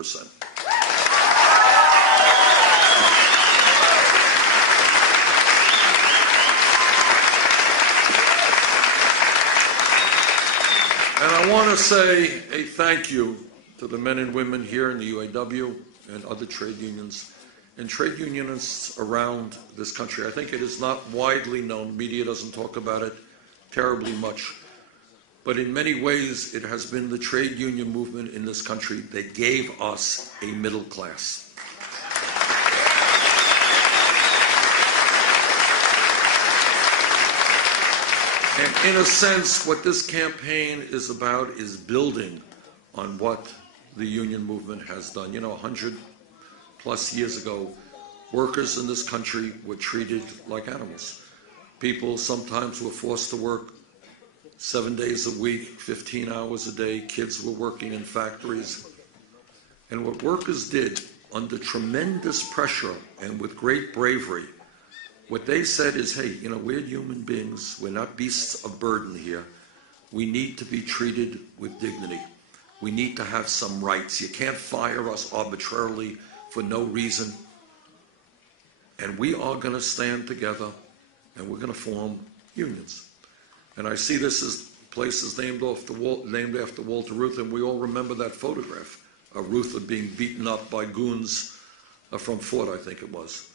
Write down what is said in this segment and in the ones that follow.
1%. And I want to say a thank you to the men and women here in the UAW and other trade unions and trade unionists around this country. I think it is not widely known, media doesn't talk about it terribly much, but in many ways it has been the trade union movement in this country that gave us a middle class. And in a sense, what this campaign is about is building on what the union movement has done. You know, 100+ years ago, workers in this country were treated like animals. People sometimes were forced to work 7 days a week, 15 hours a day. Kids were working in factories. And what workers did under tremendous pressure and with great bravery, what they said is, hey, you know, we're human beings. We're not beasts of burden here. We need to be treated with dignity. We need to have some rights. You can't fire us arbitrarily for no reason. And we are going to stand together and we're going to form unions. And I see this as places named after Walter Reuther, and we all remember that photograph of Reuther being beaten up by goons from Ford, I think it was.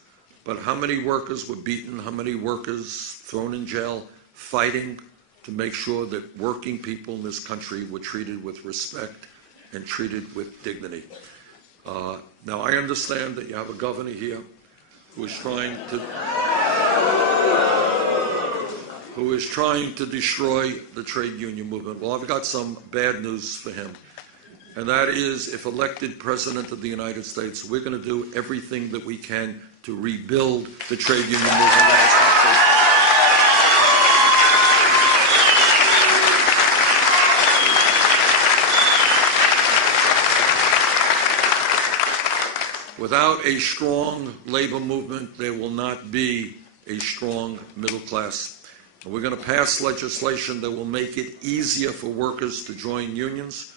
But how many workers were beaten, how many workers thrown in jail, fighting to make sure that working people in this country were treated with respect and treated with dignity. Now, I understand that you have a governor here who is trying to destroy the trade union movement. Well, I've got some bad news for him. And that is, if elected President of the United States, we're going to do everything that we can to rebuild the trade union movement in this country. Without a strong labor movement, there will not be a strong middle class. And we're going to pass legislation that will make it easier for workers to join unions.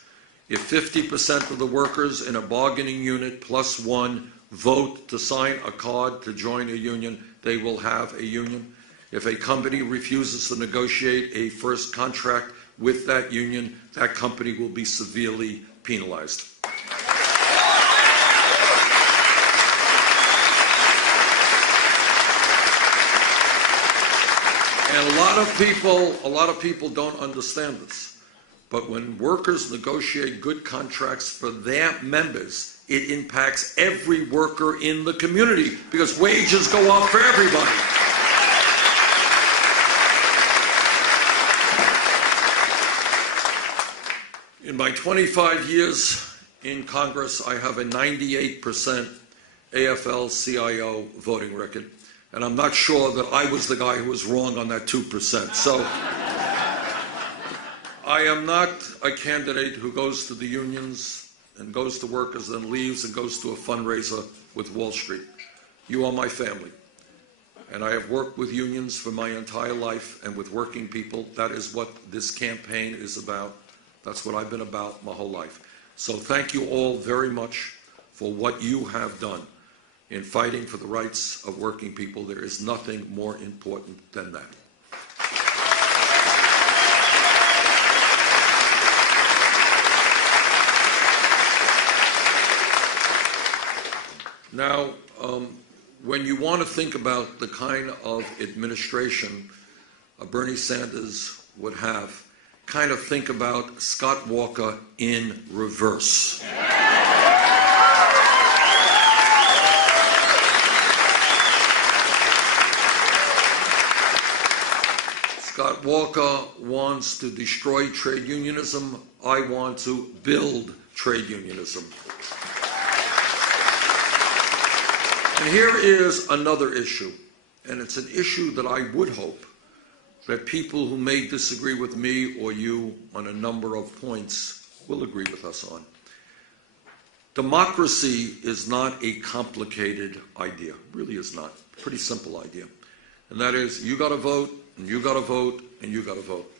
If 50% of the workers in a bargaining unit plus one vote to sign a card to join a union, they will have a union. If a company refuses to negotiate a first contract with that union, that company will be severely penalized. And a lot of people don't understand this. But when workers negotiate good contracts for their members, it impacts every worker in the community because wages go up for everybody. In my 25 years in Congress, I have a 98% AFL-CIO voting record. And I'm not sure that I was the guy who was wrong on that 2%. So I am not a candidate who goes to the unions and goes to workers and leaves and goes to a fundraiser with Wall Street. You are my family. And I have worked with unions for my entire life and with working people. That is what this campaign is about. That's what I've been about my whole life. So thank you all very much for what you have done in fighting for the rights of working people. There is nothing more important than that. Now, when you want to think about the kind of administration Bernie Sanders would have, kind of think about Scott Walker in reverse. Scott Walker wants to destroy trade unionism. I want to build trade unionism. And here is another issue, and it's an issue that I would hope that people who may disagree with me or you on a number of points will agree with us on. Democracy is not a complicated idea, really is not. Pretty simple idea. And that is, you got to vote, and you got to vote, and you got to vote.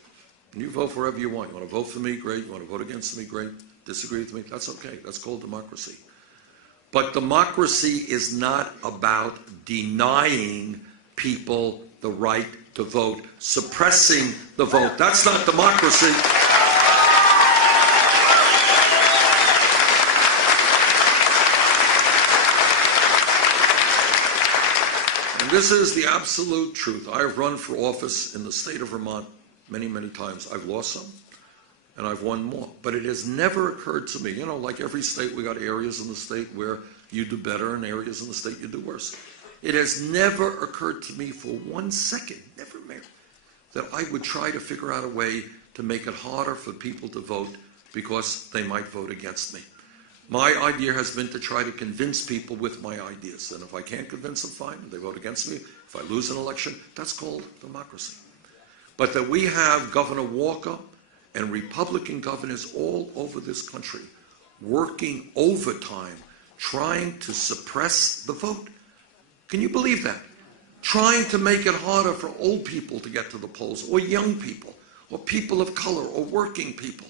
And you vote for whoever you want. You want to vote for me, great. You want to vote against me, great. disagree with me, that's okay. That's called democracy. But democracy is not about denying people the right to vote, suppressing the vote. That's not democracy. And this is the absolute truth. I have run for office in the state of Vermont many, many times. I've lost some, and I've won more. But it has never occurred to me, like every state, we got areas in the state where you do better and areas in the state you do worse. It has never occurred to me for 1 second, never mere, that I would try to figure out a way to make it harder for people to vote because they might vote against me. My idea has been to try to convince people with my ideas. And if I can't convince them, fine, they vote against me. If I lose an election, that's called democracy. But that we have Governor Walker and Republican governors all over this country working overtime, trying to suppress the vote. Can you believe that? Trying to make it harder for old people to get to the polls, or young people, or people of color, or working people.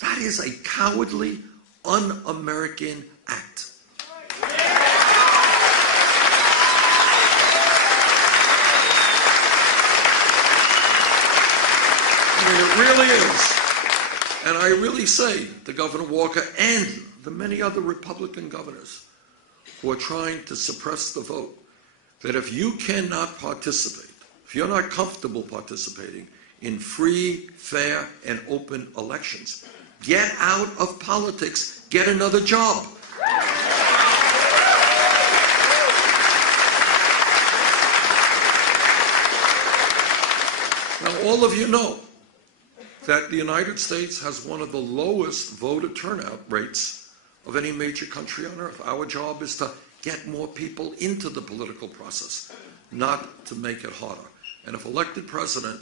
That is a cowardly, un-American act. I mean, it really is. And I really say to Governor Walker and the many other Republican governors who are trying to suppress the vote, that if you cannot participate, if you're not comfortable participating in free, fair, and open elections, get out of politics, get another job. Now, all of you know that the United States has one of the lowest voter turnout rates of any major country on earth. Our job is to get more people into the political process, not to make it harder. And if elected president,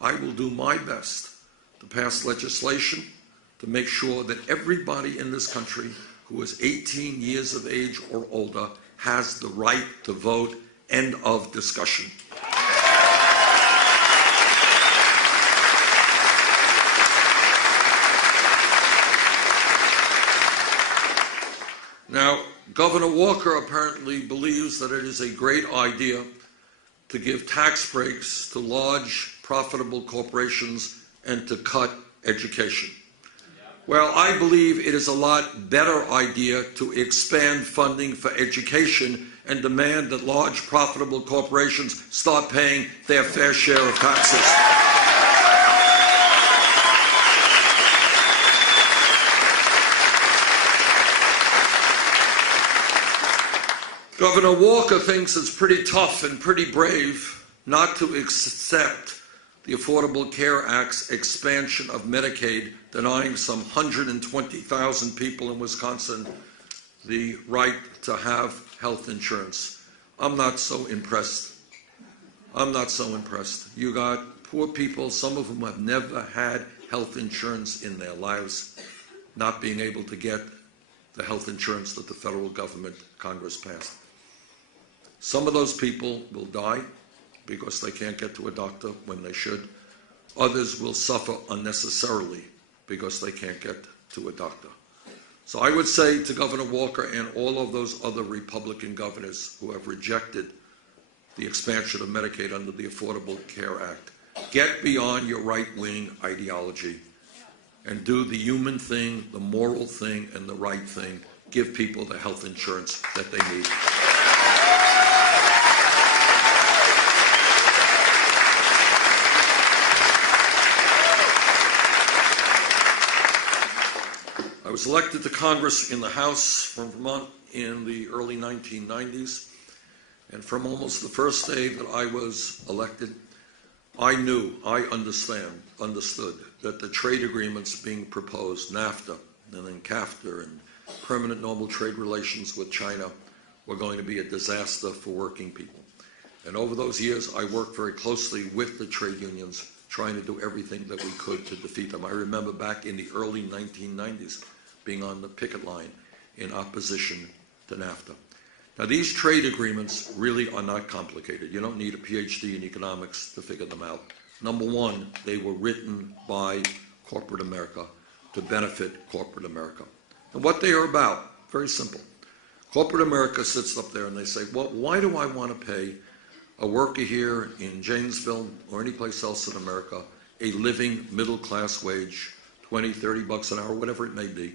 I will do my best to pass legislation to make sure that everybody in this country who is 18 years of age or older has the right to vote. End of discussion. Now, Governor Walker apparently believes that it is a great idea to give tax breaks to large, profitable corporations and to cut education. Well, I believe it is a lot better idea to expand funding for education and demand that large, profitable corporations start paying their fair share of taxes. Governor Walker thinks it's pretty tough and pretty brave not to accept the Affordable Care Act's expansion of Medicaid, denying some 120,000 people in Wisconsin the right to have health insurance. I'm not so impressed. I'm not so impressed. You got poor people, some of whom have never had health insurance in their lives, not being able to get the health insurance that the federal government, Congress passed. Some of those people will die because they can't get to a doctor when they should. Others will suffer unnecessarily because they can't get to a doctor. So I would say to Governor Walker and all of those other Republican governors who have rejected the expansion of Medicaid under the Affordable Care Act, get beyond your right-wing ideology and do the human thing, the moral thing, and the right thing. Give people the health insurance that they need. I was elected to Congress in the House from Vermont in the early 1990s, and from almost the first day that I was elected, I understood that the trade agreements being proposed, NAFTA and then CAFTA and permanent normal trade relations with China, were going to be a disaster for working people. And over those years, I worked very closely with the trade unions, trying to do everything that we could to defeat them. I remember back in the early 1990s being on the picket line in opposition to NAFTA. Now, these trade agreements really are not complicated. You don't need a PhD in economics to figure them out. Number one, they were written by corporate America. to benefit corporate America. And what they are about, very simple. Corporate America sits up there and they say, well, why do I want to pay a worker here in Jamesville or any place else in America a living middle-class wage, 20, 30 bucks an hour, whatever it may be?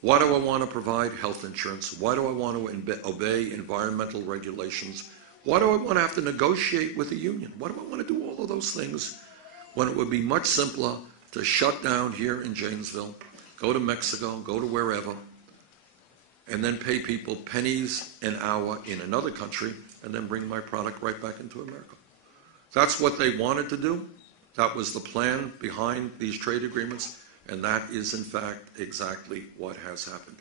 Why do I want to provide health insurance? Why do I want to obey environmental regulations? Why do I want to have to negotiate with a union? Why do I want to do all of those things when it would be much simpler to shut down here in Jamesville, go to Mexico, go to wherever, and then pay people pennies an hour in another country and then bring my product right back into America? That's what they wanted to do. That was the plan behind these trade agreements, and that is, in fact, exactly what has happened.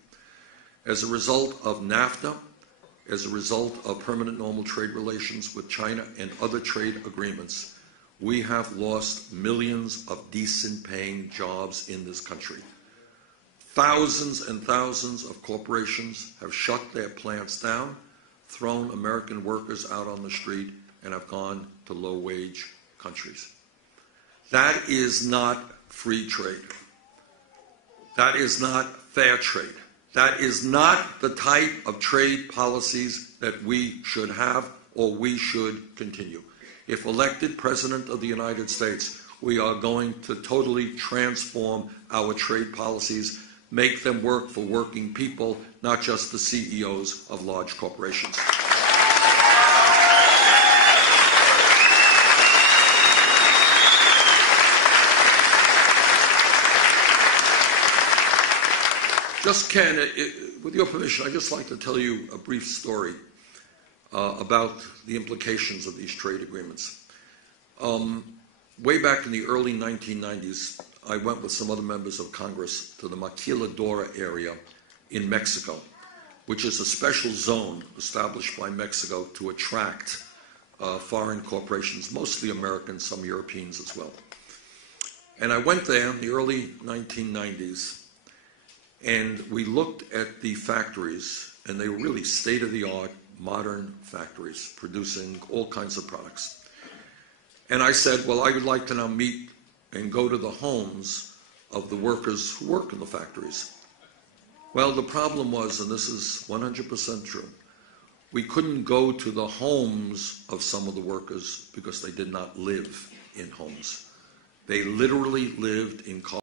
As a result of NAFTA, as a result of permanent normal trade relations with China and other trade agreements, we have lost millions of decent-paying jobs in this country. Thousands and thousands of corporations have shut their plants down, thrown American workers out on the street, and have gone to low-wage countries. That is not free trade. That is not fair trade. That is not the type of trade policies that we should have or we should continue. If elected President of the United States, we are going to totally transform our trade policies, make them work for working people, not just the CEOs of large corporations. Just Ken, with your permission, I'd just like to tell you a brief story about the implications of these trade agreements. Way back in the early 1990s, I went with some other members of Congress to the Maquiladora area in Mexico, which is a special zone established by Mexico to attract foreign corporations, mostly Americans, some Europeans as well. And I went there in the early 1990s, and we looked at the factories, and they were really state-of-the-art, modern factories producing all kinds of products. And I said, well, I would like to now meet and go to the homes of the workers who work in the factories. Well, the problem was, and this is 100% true, we couldn't go to the homes of some of the workers because they did not live in homes. They literally lived in cars.